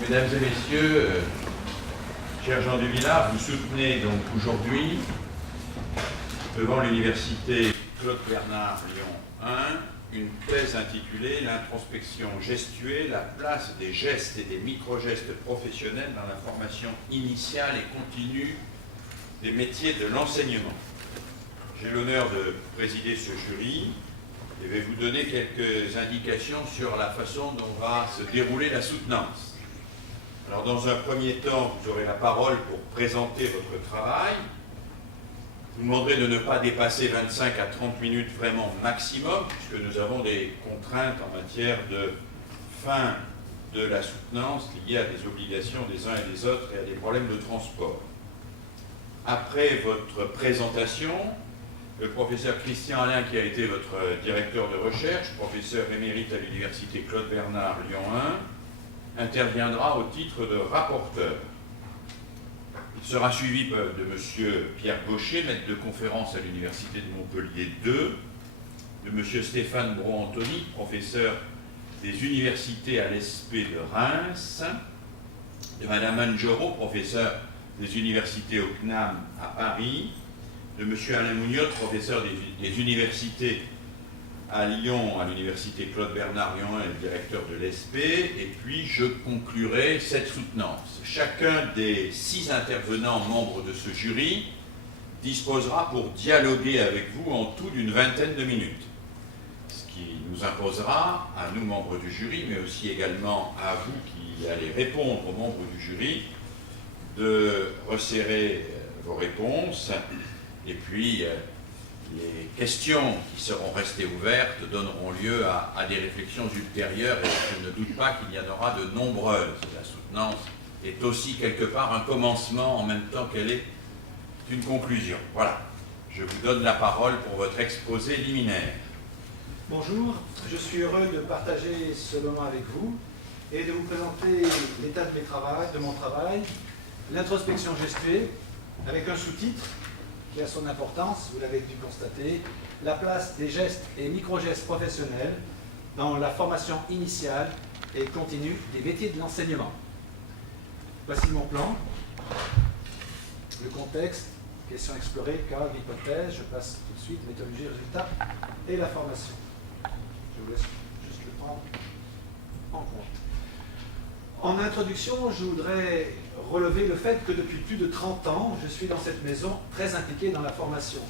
Mesdames et messieurs, cher Jean Duvillard, vous soutenez donc aujourd'hui, devant l'université Claude Bernard Lyon 1, une thèse intitulée « L'introspection gestuelle, la place des gestes et des micro-gestes professionnels dans la formation initiale et continue des métiers de l'enseignement ». J'ai l'honneur de présider ce jury et vais vous donner quelques indications sur la façon dont va se dérouler la soutenance. Alors, dans un premier temps, vous aurez la parole pour présenter votre travail. Je vous demanderai de ne pas dépasser 25 à 30 minutes vraiment maximum, puisque nous avons des contraintes en matière de fin de la soutenance liées à des obligations des uns et des autres et à des problèmes de transport. Après votre présentation, le professeur Christian Alain, qui a été votre directeur de recherche, professeur émérite à l'université Claude Bernard Lyon 1, interviendra au titre de rapporteur. Il sera suivi de M. Pierre Gaucher, maître de conférence à l'université de Montpellier 2, de M. Stéphane Bro-Antony, professeur des universités à l'ESP de Reims, de Mme Anne Jorot, professeur des universités au CNAM à Paris, de M. Alain Mougnotte, professeur des universités à Lyon, à l'université Claude Bernard Lyon 1 et directeur de l'ESP, et puis je conclurai cette soutenance. Chacun des 6 intervenants membres de ce jury disposera pour dialoguer avec vous en tout d'une vingtaine de minutes, ce qui nous imposera, à nous membres du jury, mais aussi également à vous qui allez répondre aux membres du jury, de resserrer vos réponses, et puis les questions qui seront restées ouvertes donneront lieu à des réflexions ultérieures, et je ne doute pas qu'il y en aura de nombreuses. La soutenance est aussi quelque part un commencement en même temps qu'elle est une conclusion. Voilà, je vous donne la parole pour votre exposé liminaire. Bonjour, je suis heureux de partager ce moment avec vous et de vous présenter l'état de mon travail, l'introspection gestuelle, avec un sous-titre qui a son importance, vous l'avez dû constater, la place des gestes et micro-gestes professionnels dans la formation initiale et continue des métiers de l'enseignement. Voici mon plan. Le contexte, question explorée, cas, hypothèse, je passe tout de suite, méthodologie, résultat et la formation. Je vous laisse juste le prendre en compte. En introduction, je voudrais relever le fait que depuis plus de 30 ans, je suis dans cette maison très impliqué dans la formation.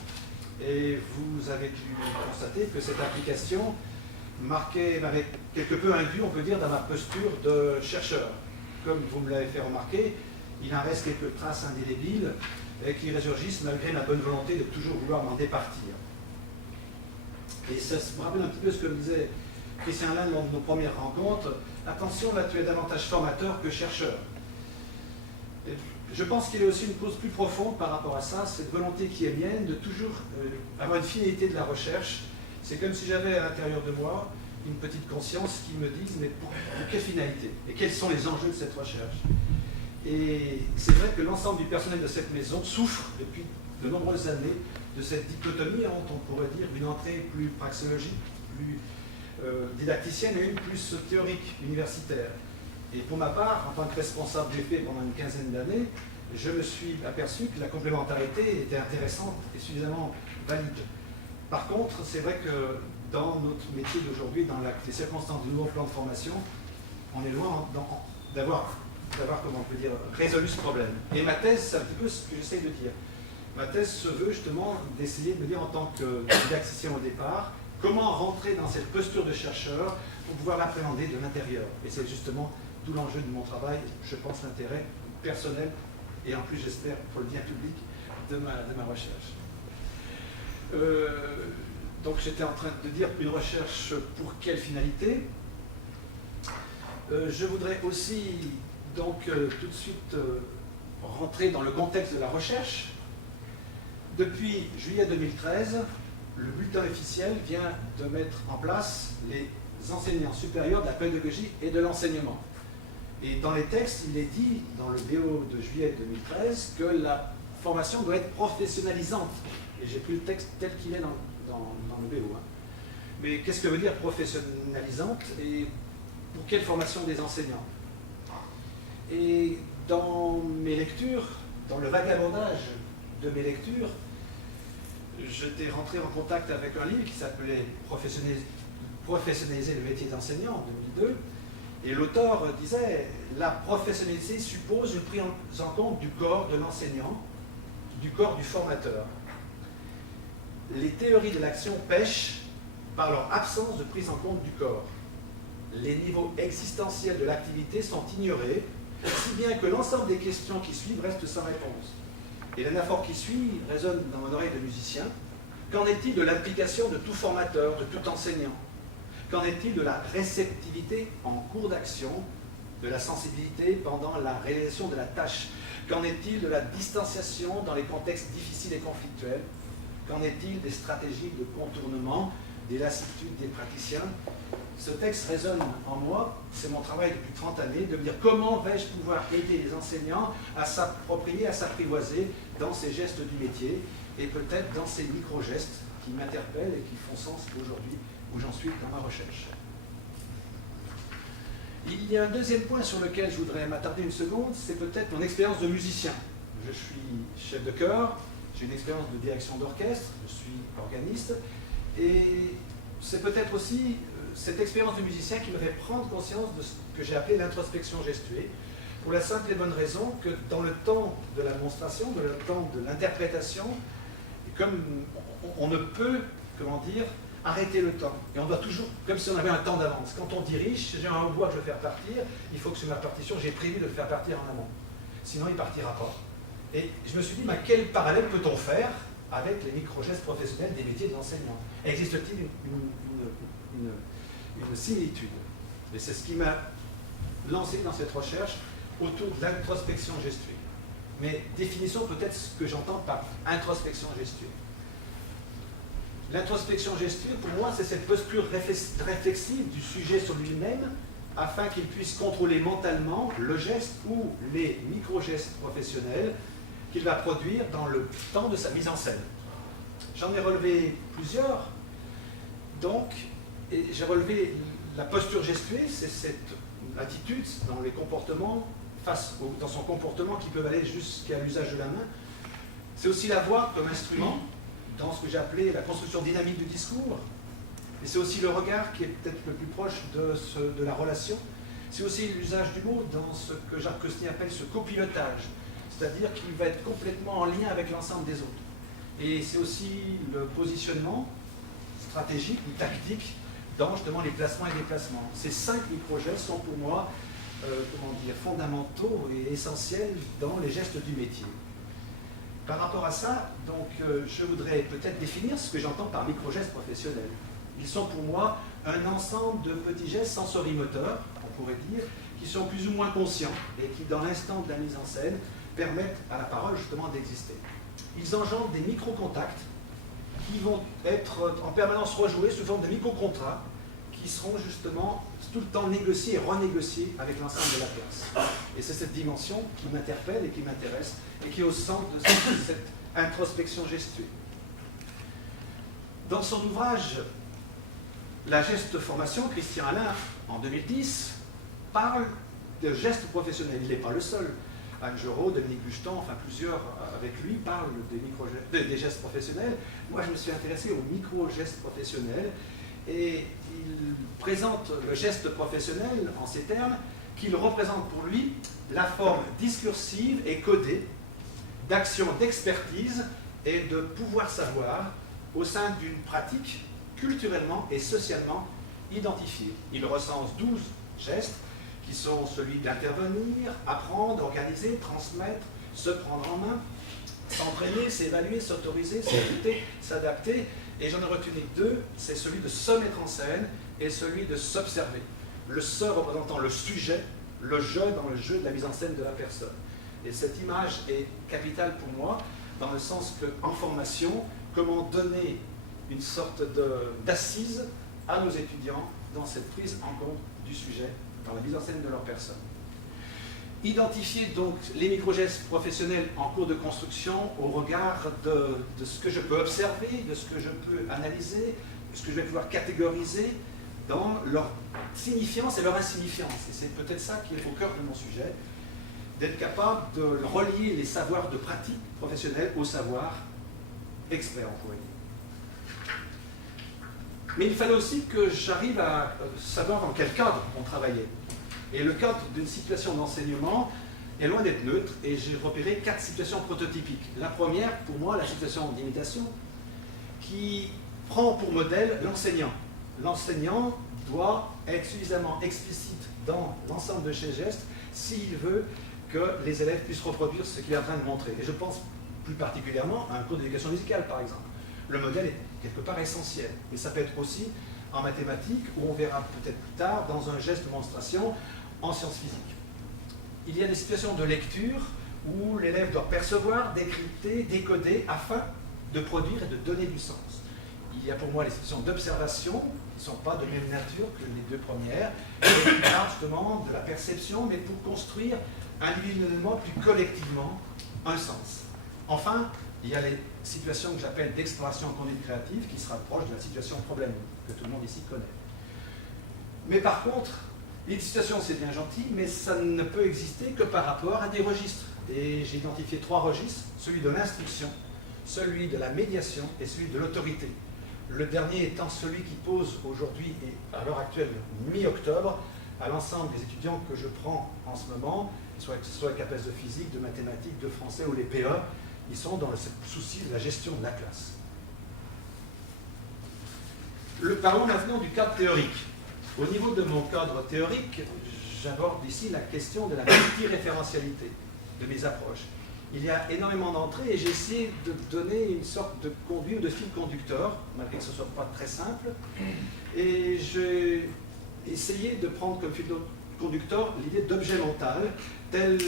Et vous avez dû constater que cette implication m'avait quelque peu induit, on peut dire, dans ma posture de chercheur. Comme vous me l'avez fait remarquer, il en reste quelques traces indélébiles qui ressurgissent malgré ma bonne volonté de toujours vouloir m'en départir. Et ça me rappelle un petit peu ce que me disait Christian Alain lors de nos premières rencontres. Attention, là tu es davantage formateur que chercheur. Et je pense qu'il y a aussi une cause plus profonde par rapport à ça, cette volonté qui est mienne de toujours avoir une finalité de la recherche. C'est comme si j'avais à l'intérieur de moi une petite conscience qui me dise mais pour quelle finalité et quels sont les enjeux de cette recherche. Et c'est vrai que l'ensemble du personnel de cette maison souffre depuis de nombreuses années de cette dichotomie entre, on pourrait dire, une entrée plus praxéologique, plus didacticienne et une plus théorique, universitaire. Et pour ma part, en tant que responsable d'effet pendant une quinzaine d'années, je me suis aperçu que la complémentarité était intéressante et suffisamment valide. Par contre, c'est vrai que dans notre métier d'aujourd'hui, dans les circonstances du nouveau plan de formation, on est loin d'avoir, comment on peut dire, résolu ce problème. Et ma thèse, c'est un petit peu ce que j'essaie de dire. Ma thèse se veut justement d'essayer de me dire en tant que didacticien au départ, comment rentrer dans cette posture de chercheur pour pouvoir l'appréhender de l'intérieur. Et c'est justement tout l'enjeu de mon travail, je pense, l'intérêt personnel et en plus, j'espère, pour le bien public de ma recherche. Donc j'étais en train de dire une recherche pour quelle finalité. Je voudrais aussi donc tout de suite rentrer dans le contexte de la recherche. Depuis juillet 2013, le bulletin officiel vient de mettre en place les enseignants supérieurs de la pédagogie et de l'enseignement. Et dans les textes, il est dit, dans le BO de juillet 2013, que la formation doit être professionnalisante. Et j'ai pris le texte tel qu'il est dans le BO. Mais qu'est-ce que veut dire professionnalisante et pour quelle formation des enseignants? Et dans mes lectures, dans le vagabondage de mes lectures, j'étais rentré en contact avec un livre qui s'appelait Professionnaliser le métier d'enseignant en 2002. Et l'auteur disait « La professionnalité suppose une prise en compte du corps de l'enseignant, du corps du formateur. Les théories de l'action pêchent par leur absence de prise en compte du corps. Les niveaux existentiels de l'activité sont ignorés, si bien que l'ensemble des questions qui suivent restent sans réponse. Et l'anaphore qui suit résonne dans mon oreille de musicien. Qu'en est-il de l'implication de tout formateur, de tout enseignant? Qu'en est-il de la réceptivité en cours d'action, de la sensibilité pendant la réalisation de la tâche? Qu'en est-il de la distanciation dans les contextes difficiles et conflictuels? Qu'en est-il des stratégies de contournement, des lassitudes des praticiens? Ce texte résonne en moi, c'est mon travail depuis 30 années, de me dire comment vais-je pouvoir aider les enseignants à s'approprier, à s'apprivoiser dans ces gestes du métier et peut-être dans ces micro-gestes qui m'interpellent et qui font sens aujourd'hui où j'en suis dans ma recherche. Il y a un deuxième point sur lequel je voudrais m'attarder une seconde, c'est peut-être mon expérience de musicien. Je suis chef de chœur, j'ai une expérience de direction d'orchestre, je suis organiste, et c'est peut-être aussi cette expérience de musicien qui me fait prendre conscience de ce que j'ai appelé l'introspection gestuée, pour la simple et bonne raison que dans le temps de la démonstration, dans le temps de l'interprétation, comme on ne peut, comment dire, arrêter le temps. Et on doit toujours, comme si on avait un temps d'avance. Quand on dirige, si j'ai un hautbois que je veux faire partir, il faut que sur ma partition, j'ai prévu de le faire partir en amont. Sinon, il ne partira pas. Et je me suis dit, mais quel parallèle peut-on faire avec les micro-gestes professionnels des métiers de l'enseignant? Existe-t-il une similitude? Et c'est ce qui m'a lancé dans cette recherche autour de l'introspection gestuelle. Mais définissons peut-être ce que j'entends par introspection gestuelle. L'introspection gestuelle, pour moi, c'est cette posture réflexive du sujet sur lui-même afin qu'il puisse contrôler mentalement le geste ou les micro-gestes professionnels qu'il va produire dans le temps de sa mise en scène. J'en ai relevé plusieurs. Donc, j'ai relevé la posture gestuelle, c'est cette attitude dans les comportements, dans son comportement qui peut aller jusqu'à l'usage de la main. C'est aussi la voix comme instrument, dans ce que j'ai appelé la construction dynamique du discours. Et c'est aussi le regard qui est peut-être le plus proche de la relation. C'est aussi l'usage du mot dans ce que Jacques Cosny appelle ce copilotage, c'est-à-dire qu'il va être complètement en lien avec l'ensemble des autres. Et c'est aussi le positionnement stratégique ou tactique dans justement les placements et déplacements. Ces 5 micro-gestes sont pour moi fondamentaux et essentiels dans les gestes du métier. Par rapport à ça, donc, je voudrais peut-être définir ce que j'entends par micro-gestes professionnels. Ils sont pour moi un ensemble de petits gestes sensorimoteurs, on pourrait dire, qui sont plus ou moins conscients et qui, dans l'instant de la mise en scène, permettent à la parole justement d'exister. Ils engendrent des micro-contacts qui vont être en permanence rejoués sous forme de micro-contrats qui seront justement tout le temps négociés et renégociés avec l'ensemble de la classe. Et c'est cette dimension qui m'interpelle et qui m'intéresse et qui est au centre de cette introspection gestuelle. Dans son ouvrage La geste formation, Christian Alain, en 2010, parle de gestes professionnels. Il n'est pas le seul. Anne Giraud, Dominique Bucheton, enfin plusieurs avec lui parlent des gestes professionnels. Moi, je me suis intéressé aux micro-gestes professionnels et il présente le geste professionnel en ces termes qu'il représente pour lui la forme discursive et codée d'action d'expertise et de pouvoir savoir au sein d'une pratique culturellement et socialement identifiée. Il recense 12 gestes qui sont celui d'intervenir, apprendre, organiser, transmettre, se prendre en main, s'entraîner, s'évaluer, s'autoriser, s'écouter, s'adapter. Et j'en ai retenu 2, c'est celui de se mettre en scène et celui de s'observer. Le se représentant le sujet, le je dans le jeu de la mise en scène de la personne. Et cette image est capitale pour moi, dans le sens qu'en formation, comment donner une sorte d'assise à nos étudiants dans cette prise en compte du sujet, dans la mise en scène de leur personne. Identifier donc les micro-gestes professionnels en cours de construction au regard de ce que je peux observer, de ce que je peux analyser, de ce que je vais pouvoir catégoriser dans leur signifiance et leur insignifiance. Et c'est peut-être ça qui est au cœur de mon sujet. d'être capable de relier les savoirs de pratique professionnelle au savoir expert employé. Mais il fallait aussi que j'arrive à savoir dans quel cadre on travaillait. Et le cadre d'une situation d'enseignement est loin d'être neutre, et j'ai repéré 4 situations prototypiques. La première, pour moi, la situation d'imitation, qui prend pour modèle l'enseignant. L'enseignant doit être suffisamment explicite dans l'ensemble de ses gestes s'il veut que les élèves puissent reproduire ce qu'il est en train de montrer. Et je pense plus particulièrement à un cours d'éducation musicale, par exemple. Le modèle est quelque part essentiel, mais ça peut être aussi en mathématiques, où on verra peut-être plus tard dans un geste de démonstration en sciences physiques. Il y a des situations de lecture où l'élève doit percevoir, décrypter, décoder afin de produire et de donner du sens. Il y a pour moi les situations d'observation qui ne sont pas de même nature que les 2 premières, et qui parlent justement de la perception, mais pour construire individuellement puis collectivement un sens. Enfin, il y a les situations que j'appelle d'exploration en conduite créative qui se rapprochent de la situation problème que tout le monde ici connaît. Mais par contre, les situations c'est bien gentil, mais ça ne peut exister que par rapport à des registres. Et j'ai identifié 3 registres, celui de l'instruction, celui de la médiation et celui de l'autorité. Le dernier étant celui qui pose aujourd'hui et à l'heure actuelle, mi-octobre, à l'ensemble des étudiants que je prends en ce moment, que ce soit les CAPES de physique, de mathématiques, de français ou les PE, ils sont dans le souci de la gestion de la classe. Parlons maintenant du cadre théorique. Au niveau de mon cadre théorique, j'aborde ici la question de la multiréférentialité de mes approches. Il y a énormément d'entrées et j'ai essayé de donner une sorte de conduit ou de fil conducteur, malgré que ce ne soit pas très simple. Et j'ai essayé de prendre comme fil conducteur l'idée d'objet mental, tel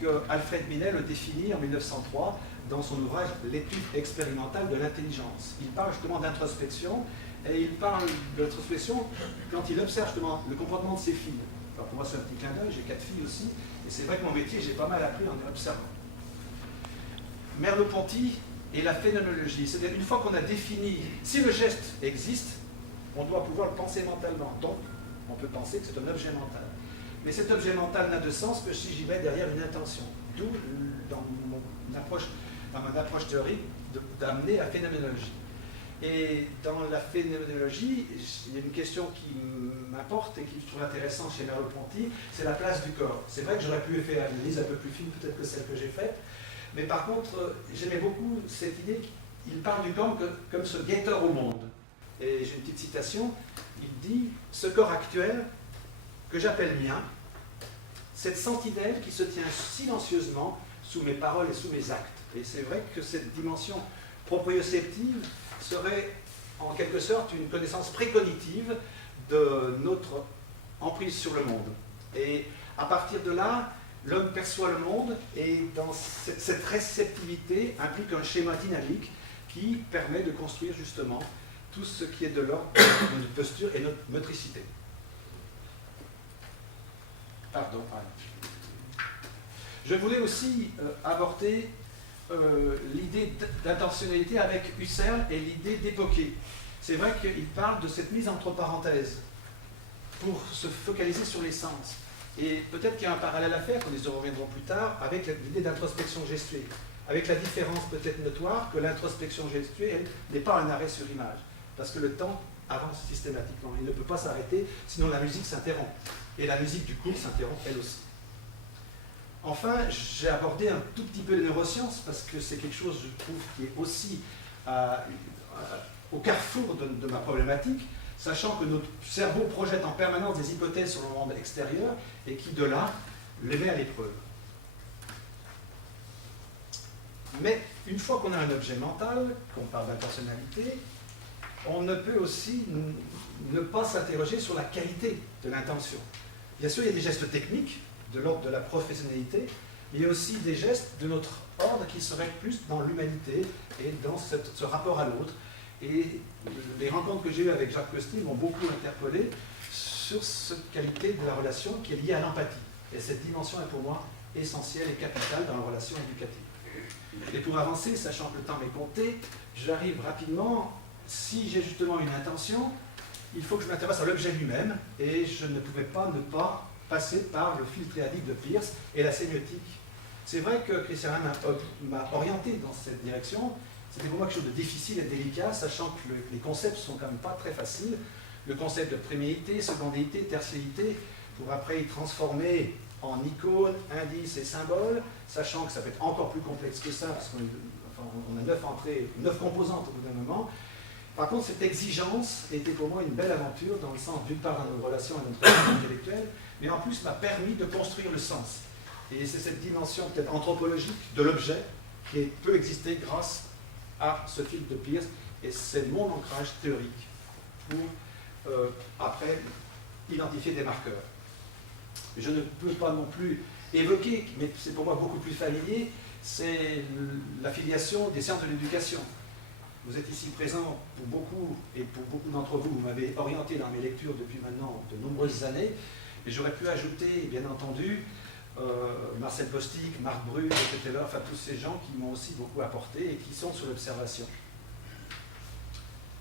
que Alfred Binet le définit en 1903 dans son ouvrage « L'étude expérimentale de l'intelligence ». Il parle justement d'introspection, et il parle d'introspection quand il observe justement le comportement de ses filles. Alors pour moi c'est un petit clin d'œil, j'ai 4 filles aussi, et c'est vrai que mon métier, j'ai pas mal appris en observant. Merleau-Ponty et la phénoménologie, c'est-à-dire une fois qu'on a défini, si le geste existe, on doit pouvoir le penser mentalement, donc on peut penser que c'est un objet mental. Mais cet objet mental n'a de sens que si j'y mets derrière une intention. D'où dans mon approche théorique d'amener la phénoménologie. Et dans la phénoménologie, il y a une question qui m'importe et qui je trouve intéressante chez Merleau-Ponty, c'est la place du corps. C'est vrai que j'aurais pu faire une analyse un peu plus fine peut-être que celle que j'ai faite, mais par contre, j'aimais beaucoup cette idée qu'il parle du corps comme ce guetteur au monde. Et j'ai une petite citation, il dit « Ce corps actuel, que j'appelle mien, cette sentinelle qui se tient silencieusement sous mes paroles et sous mes actes. » Et c'est vrai que cette dimension proprioceptive serait en quelque sorte une connaissance précognitive de notre emprise sur le monde. Et à partir de là, l'homme perçoit le monde et dans cette réceptivité implique un schéma dynamique qui permet de construire justement tout ce qui est de l'ordre de notre posture et notre motricité. Pardon. Je voulais aussi aborder l'idée d'intentionnalité avec Husserl et l'idée d'époquer. C'est vrai qu'il parle de cette mise entre parenthèses pour se focaliser sur les sens. Et peut-être qu'il y a un parallèle à faire, qu'on y reviendront plus tard, avec l'idée d'introspection gestuelle, avec la différence peut-être notoire que l'introspection gestuelle n'est pas un arrêt sur image, parce que le temps avance systématiquement, il ne peut pas s'arrêter, sinon la musique s'interrompt. Et la musique du cours s'interrompt elle aussi. Enfin, j'ai abordé un tout petit peu les neurosciences, parce que c'est quelque chose, je trouve, qui est aussi au carrefour de ma problématique, sachant que notre cerveau projette en permanence des hypothèses sur le monde extérieur, et qui, de là, les met à l'épreuve. Mais, une fois qu'on a un objet mental, qu'on parle d'intentionnalité, on ne peut aussi ne pas s'interroger sur la qualité de l'intention. Bien sûr, il y a des gestes techniques, de l'ordre de la professionnalité, mais il y a aussi des gestes de notre ordre qui seraient plus dans l'humanité et dans ce rapport à l'autre. Et les rencontres que j'ai eues avec Jacques Costi m'ont beaucoup interpellé sur cette qualité de la relation qui est liée à l'empathie. Et cette dimension est pour moi essentielle et capitale dans la relation éducative. Et pour avancer, sachant que le temps m'est compté, j'arrive rapidement, si j'ai justement une intention, il faut que je m'intéresse à l'objet lui-même, et je ne pouvais pas ne pas passer par le filtre triadique de Peirce et la sémiotique. C'est vrai que Christian Alain m'a orienté dans cette direction. C'était pour moi quelque chose de difficile et délicat, sachant que les concepts sont quand même pas très faciles. Le concept de priméité, secondéité, tertialité, pour après y transformer en icônes, indices et symboles, sachant que ça peut être encore plus complexe que ça, parce qu'on a 9 composantes au bout d'un moment. Par contre, cette exigence était pour moi une belle aventure, dans le sens, d'une part, dans nos relations et notre travail intellectuel, mais en plus m'a permis de construire le sens. Et c'est cette dimension peut-être anthropologique de l'objet qui peut exister grâce à ce filtre de Peirce, et c'est mon ancrage théorique pour, après, identifier des marqueurs. Je ne peux pas non plus évoquer, mais c'est pour moi beaucoup plus familier, c'est la filiation des sciences de l'éducation. Vous êtes ici présents pour beaucoup, et pour beaucoup d'entre vous, vous m'avez orienté dans mes lectures depuis maintenant de nombreuses années, et j'aurais pu ajouter, bien entendu, Marcel Postic, Marc Bru, etc., enfin tous ces gens qui m'ont aussi beaucoup apporté et qui sont sur l'observation.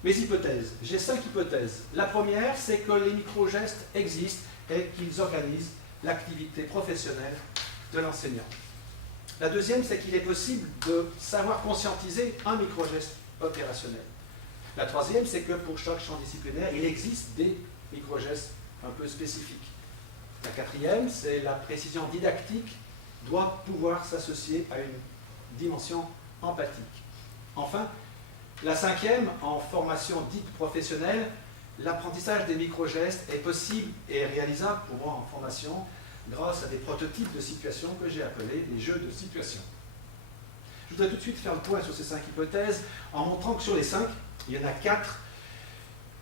Mes hypothèses. J'ai 5 hypothèses. La première, c'est que les micro-gestes existent et qu'ils organisent l'activité professionnelle de l'enseignant. La deuxième, c'est qu'il est possible de savoir conscientiser un micro-geste opérationnel. La troisième, c'est que pour chaque champ disciplinaire, il existe des micro-gestes un peu spécifiques. La quatrième, c'est la précision didactique doit pouvoir s'associer à une dimension empathique. Enfin, la cinquième, en formation dite professionnelle, l'apprentissage des micro-gestes est possible et réalisable pour moi en formation grâce à des prototypes de situations que j'ai appelés des jeux de situation. Je voudrais tout de suite faire le point sur ces 5 hypothèses en montrant que sur les 5, il y en a 4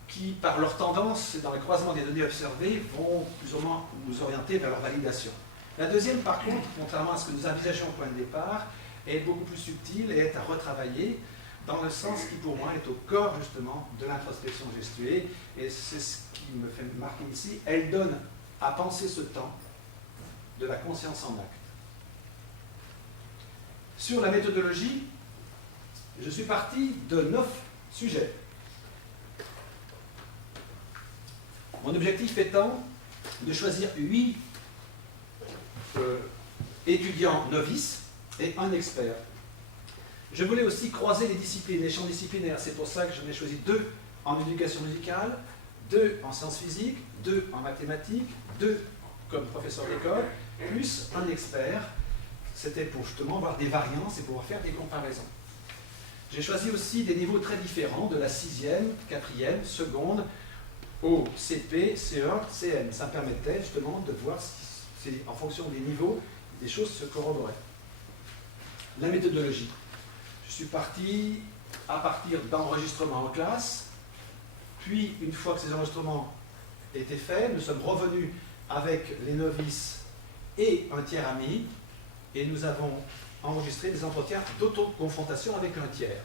qui, par leur tendance et dans le croisement des données observées, vont plus ou moins nous orienter vers leur validation. La deuxième, par contre, contrairement à ce que nous envisageons au point de départ, est beaucoup plus subtile et est à retravailler dans le sens qui, pour moi, est au corps, justement, de l'introspection gestuée. Et c'est ce qui me fait marquer ici. Elle donne à penser ce temps de la conscience en acte. Sur la méthodologie, je suis parti de 9 sujets. Mon objectif étant de choisir 8 étudiants novices et un expert. Je voulais aussi croiser les disciplines, les champs disciplinaires. C'est pour ça que j'en ai choisi 2 en éducation musicale, 2 en sciences physiques, 2 en mathématiques, 2 comme professeur d'école, plus un expert. C'était pour justement voir des variances et pouvoir faire des comparaisons. J'ai choisi aussi des niveaux très différents, de la 6e, 4e, seconde, au CP, CE1, CM. Ça me permettait justement de voir si, en fonction des niveaux, des choses se corroboraient. La méthodologie. Je suis parti à partir d'enregistrements en classe, puis une fois que ces enregistrements étaient faits, nous sommes revenus avec les novices et un tiers ami, et nous avons enregistré des entretiens d'auto-confrontation avec un tiers.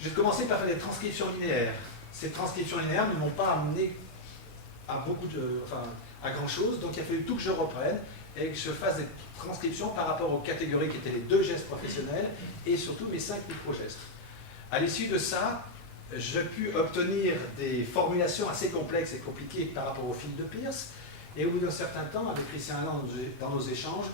J'ai commencé par faire des transcriptions linéaires. Ces transcriptions linéaires ne m'ont pas amené à à grand chose, donc il a fallu tout que je reprenne et que je fasse des transcriptions par rapport aux catégories qui étaient les 2 gestes professionnels et surtout mes 5 micro-gestes. À l'issue de ça, j'ai pu obtenir des formulations assez complexes et compliquées par rapport au fil de Peirce, et au bout d'un certain temps, avec Christian Alain dans nos échanges,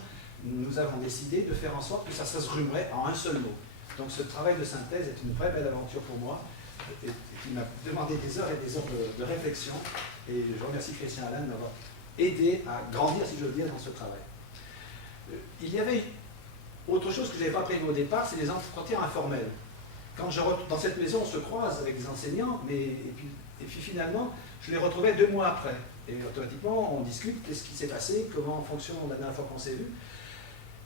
nous avons décidé de faire en sorte que ça se résumerait en un seul mot. Donc ce travail de synthèse est une vraie belle aventure pour moi, et qui m'a demandé des heures et des heures de réflexion, et je remercie Christian Alain de m'avoir aidé à grandir, si je veux dire, dans ce travail. Il y avait autre chose que je n'avais pas prévu au départ, c'est les entretiens informels. Dans cette maison, on se croise avec des enseignants, et puis finalement, je les retrouvais 2 mois après. Et automatiquement, on discute, qu'est-ce qui s'est passé, comment fonctionne la dernière fois qu'on s'est vu.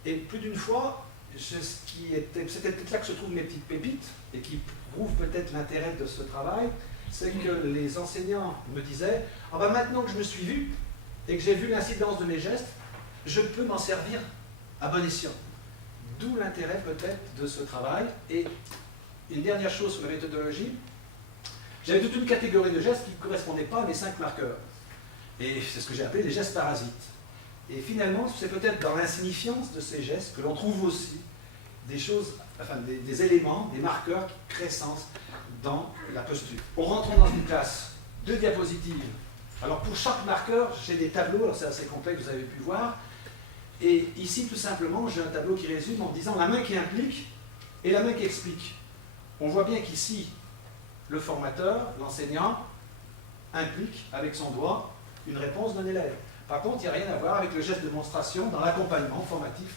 Et plus d'une fois, c'était peut-être là que se trouvent mes petites pépites, et qui prouvent peut-être l'intérêt de ce travail, c'est que les enseignants me disaient « Ah ben maintenant que je me suis vu, et que j'ai vu l'incidence de mes gestes, je peux m'en servir à bon escient. » D'où l'intérêt peut-être de ce travail. Et une dernière chose sur la méthodologie, j'avais toute une catégorie de gestes qui ne correspondaient pas à mes 5 marqueurs. Et c'est ce que j'ai appelé les gestes parasites. Et finalement, c'est peut-être dans l'insignifiance de ces gestes que l'on trouve aussi des choses, enfin des éléments, des marqueurs qui créent sens dans la posture. En rentrant dans une classe, 2 diapositives Alors pour chaque marqueur, j'ai des tableaux, alors c'est assez complexe, vous avez pu voir. Et ici, tout simplement, j'ai un tableau qui résume en disant la main qui implique et la main qui explique. On voit bien qu'ici, le formateur, l'enseignant, implique avec son doigt une réponse d'un élève. Par contre, il n'y a rien à voir avec le geste de démonstration dans l'accompagnement formatif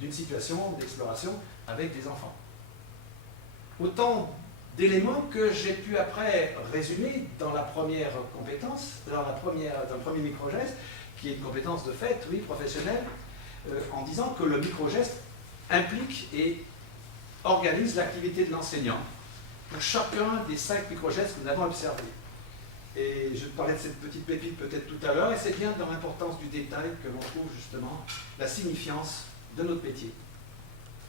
d'une situation d'exploration avec des enfants. Autant d'éléments que j'ai pu après résumer dans la première compétence, dans le premier micro-geste, qui est une compétence de fait, oui, professionnelle, en disant que le micro-geste implique et organise l'activité de l'enseignant pour chacun des 5 micro-gestes que nous avons observés. Et je parlais de cette petite pépite peut-être tout à l'heure, et c'est bien dans l'importance du détail que l'on trouve justement la signifiance de notre métier.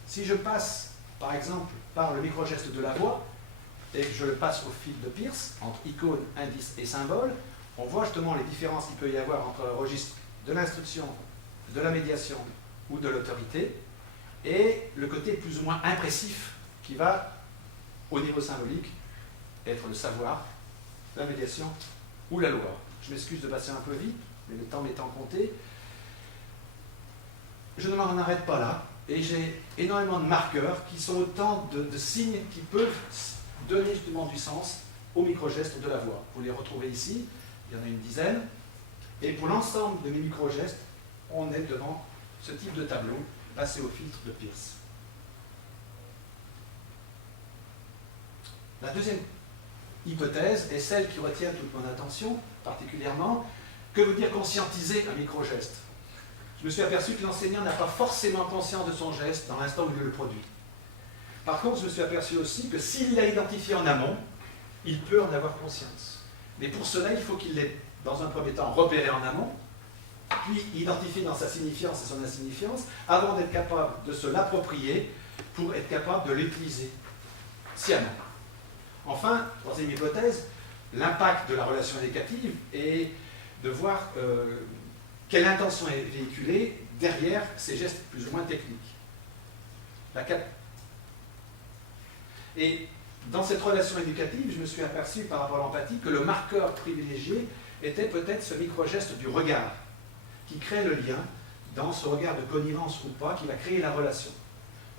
Si je passe, par exemple, par le micro-geste de la voix, et que je le passe au fil de Peirce, entre icône, indice et symbole, on voit justement les différences qu'il peut y avoir entre le registre de l'instruction, de la médiation ou de l'autorité, et le côté plus ou moins impressif qui va, au niveau symbolique, être le savoir, la médiation ou la loi. Je m'excuse de passer un peu vite, mais le temps m'étant compté. Je ne m'en arrête pas là, et j'ai énormément de marqueurs qui sont autant de signes qui peuvent donner justement du sens aux micro-gestes de la voix. Vous les retrouvez ici, il y en a une dizaine, et pour l'ensemble de mes micro-gestes, on est devant ce type de tableau passé au filtre de Peirce. La deuxième hypothèse est celle qui retient toute mon attention, particulièrement, que veut dire conscientiser un micro-geste. Je me suis aperçu que l'enseignant n'a pas forcément conscience de son geste dans l'instant où il le produit. Par contre, je me suis aperçu aussi que s'il l'a identifié en amont, il peut en avoir conscience. Mais pour cela, il faut qu'il l'ait, dans un premier temps, repéré en amont, puis identifié dans sa signifiance et son insignifiance, avant d'être capable de se l'approprier pour être capable de l'utiliser sciemment. Enfin, troisième hypothèse, l'impact de la relation éducative est de voir quelle intention est véhiculée derrière ces gestes plus ou moins techniques. Et dans cette relation éducative, je me suis aperçu par rapport à l'empathie que le marqueur privilégié était peut-être ce micro-geste du regard, qui crée le lien dans ce regard de connivence ou pas, qui va créer la relation.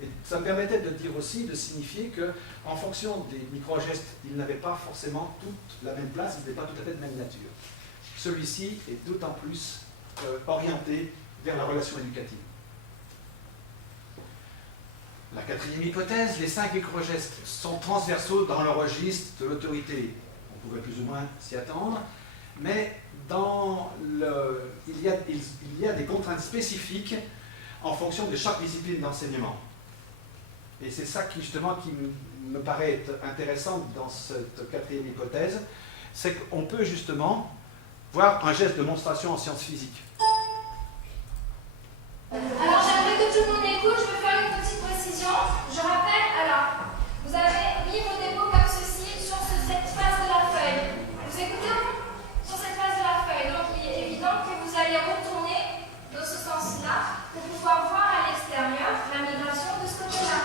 Et ça me permettait de dire aussi, de signifier que, en fonction des micro-gestes, ils n'avaient pas forcément toute la même place, ils n'étaient pas tout à fait de même nature. Celui-ci est d'autant plus orienté vers la relation éducative. La quatrième hypothèse, les 5 micro-gestes sont transversaux dans le registre de l'autorité. On pouvait plus ou moins s'y attendre, mais il y a des contraintes spécifiques en fonction de chaque discipline d'enseignement. Et c'est ça qui me paraît être intéressant dans cette quatrième hypothèse, c'est qu'on peut justement voir un geste de démonstration en sciences physiques. Alors j'aimerais que tout le monde écoute, je vais faire une petite précision. Je rappelle, alors, vous avez mis vos dépôts comme ceci sur cette face de la feuille. Vous écoutez sur cette face de la feuille. Donc il est évident que vous allez retourner dans ce sens-là pour pouvoir voir à l'extérieur la migration de ce côté-là.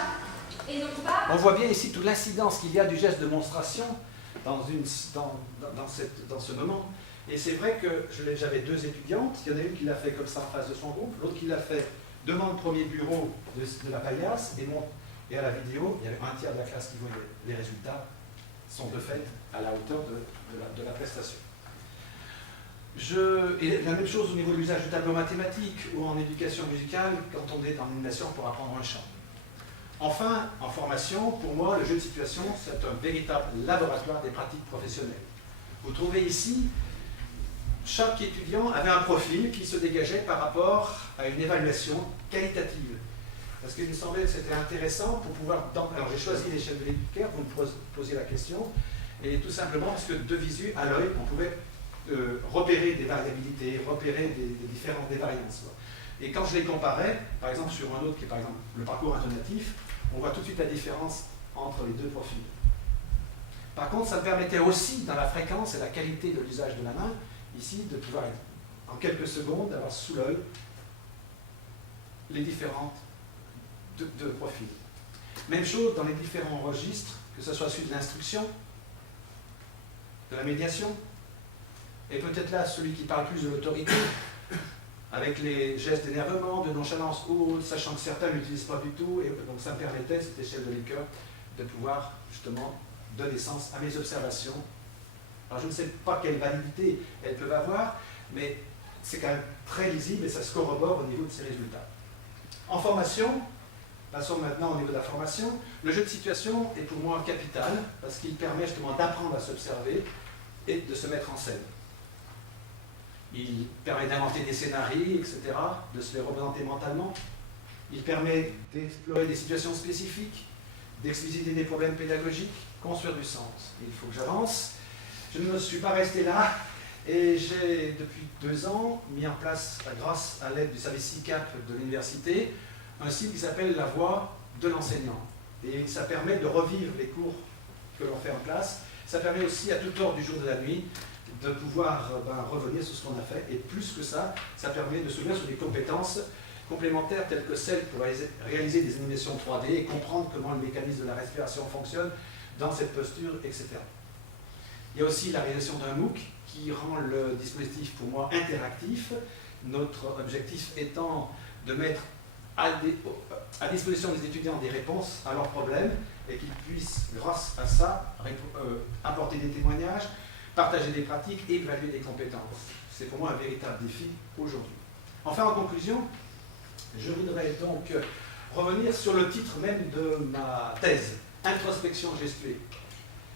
Et donc pas... On voit bien ici toute l'incidence qu'il y a du geste de démonstration dans ce moment. Et c'est vrai que j'avais 2 étudiantes, il y en a une qui l'a fait comme ça en face de son groupe, l'autre qui l'a fait devant le premier bureau de la paillasse, et à la vidéo, il y avait un tiers de la classe qui voyait. Les résultats sont de fait à la hauteur de la prestation. Et la même chose au niveau de l'usage du tableau mathématique ou en éducation musicale quand on est en animation pour apprendre un chant. Enfin, en formation, pour moi, le jeu de situation, c'est un véritable laboratoire des pratiques professionnelles. Vous trouvez ici, chaque étudiant avait un profil qui se dégageait par rapport à une évaluation qualitative. Parce qu'il me semblait que c'était intéressant pour pouvoir... Alors j'ai choisi l'échelle de l'Educare, vous me posiez la question, et tout simplement parce que de visu, à l'œil, on pouvait repérer des variabilités, repérer des variances. Et quand je les comparais, par exemple sur un autre qui est par exemple le parcours intonatif, on voit tout de suite la différence entre les 2 profils. Par contre, ça me permettait aussi, dans la fréquence et la qualité de l'usage de la main, ici, de pouvoir, en quelques secondes, avoir sous l'œil les différentes de profils. Même chose dans les différents registres, que ce soit celui de l'instruction, de la médiation, est peut-être là celui qui parle plus de l'autorité, avec les gestes d'énervement, de nonchalance ou autres, sachant que certains ne l'utilisent pas du tout, et donc ça me permettait, cette échelle de Likert, de pouvoir justement donner sens à mes observations. Alors je ne sais pas quelle validité elles peuvent avoir, mais c'est quand même très lisible et ça se corrobore au niveau de ces résultats. En formation, passons maintenant au niveau de la formation, le jeu de situation est pour moi capital parce qu'il permet justement d'apprendre à s'observer et de se mettre en scène. Il permet d'inventer des scénarios, etc., de se les représenter mentalement. Il permet d'explorer des situations spécifiques, d'expliciter des problèmes pédagogiques, construire du sens. Il faut que j'avance. Je ne me suis pas resté là et j'ai, depuis 2 ans, mis en place, grâce à l'aide du service ICAP de l'université, un site qui s'appelle La Voix de l'enseignant. Et ça permet de revivre les cours que l'on fait en classe. Ça permet aussi, à toute heure du jour et de la nuit, de pouvoir revenir sur ce qu'on a fait. Et plus que ça, ça permet de se souvenir sur des compétences complémentaires telles que celles pour réaliser des animations 3D et comprendre comment le mécanisme de la respiration fonctionne dans cette posture, etc. Il y a aussi la réalisation d'un MOOC qui rend le dispositif pour moi interactif. Notre objectif étant de mettre à disposition des étudiants des réponses à leurs problèmes et qu'ils puissent, grâce à ça, apporter des témoignages, partager des pratiques et évaluer des compétences. C'est pour moi un véritable défi aujourd'hui. Enfin, en conclusion, je voudrais donc revenir sur le titre même de ma thèse, Introspection gestuelle.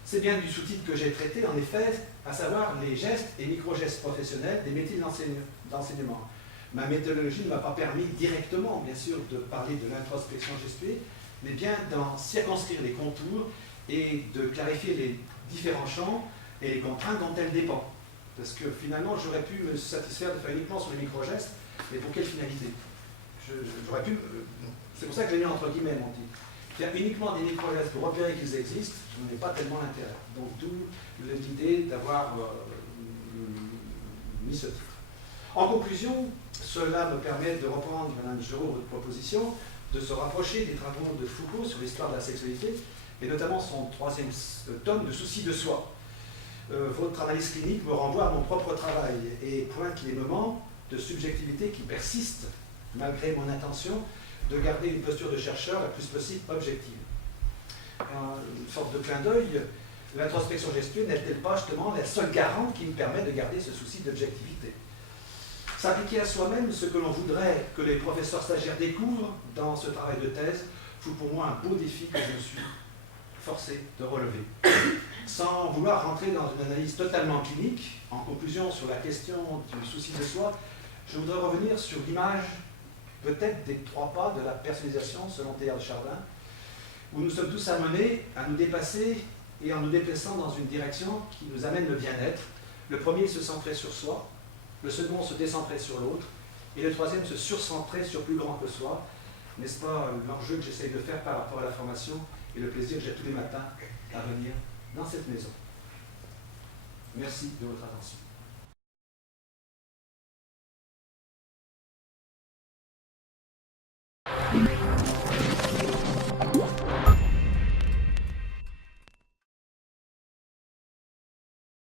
C'est bien du sous-titre que j'ai traité, en effet, à savoir les gestes et micro-gestes professionnels des métiers d'enseignement. Ma méthodologie ne m'a pas permis directement, bien sûr, de parler de l'introspection gestuelle, mais bien d'en circonscrire les contours et de clarifier les différents champs et les contraintes dont elle dépend. Parce que finalement, j'aurais pu me satisfaire de faire uniquement sur les micro-gestes, mais pour quelle finalité? C'est pour ça que j'ai mis entre guillemets mon titre. Faire uniquement des micro-gestes pour repérer qu'ils existent, je n'en ai pas tellement l'intérêt. Donc d'où l'idée d'avoir mis ce titre. En conclusion, cela me permet de reprendre, Madame Giraud, votre proposition, de se rapprocher des travaux de Foucault sur l'histoire de la sexualité, et notamment son 3e tome de Souci de soi. Votre analyse clinique me renvoie à mon propre travail et pointe les moments de subjectivité qui persistent, malgré mon intention de garder une posture de chercheur la plus possible objective. Une sorte de clin d'œil, l'introspection gestuelle n'est-elle pas justement la seule garante qui me permet de garder ce souci d'objectivité? S'appliquer à soi-même ce que l'on voudrait que les professeurs stagiaires découvrent dans ce travail de thèse fut pour moi un beau défi que je me suis forcé de relever. Sans vouloir rentrer dans une analyse totalement clinique, en conclusion sur la question du souci de soi, je voudrais revenir sur l'image peut-être des 3 pas de la personnalisation selon Théard de Chardin, où nous sommes tous amenés à nous dépasser et en nous déplaçant dans une direction qui nous amène le bien-être. Le premier, se centrer sur soi, le second, se décentrer sur l'autre, et le troisième, se surcentrer sur plus grand que soi. N'est-ce pas l'enjeu que j'essaye de faire par rapport à la formation et le plaisir que j'ai tous les matins à venir dans cette maison. Merci de votre attention.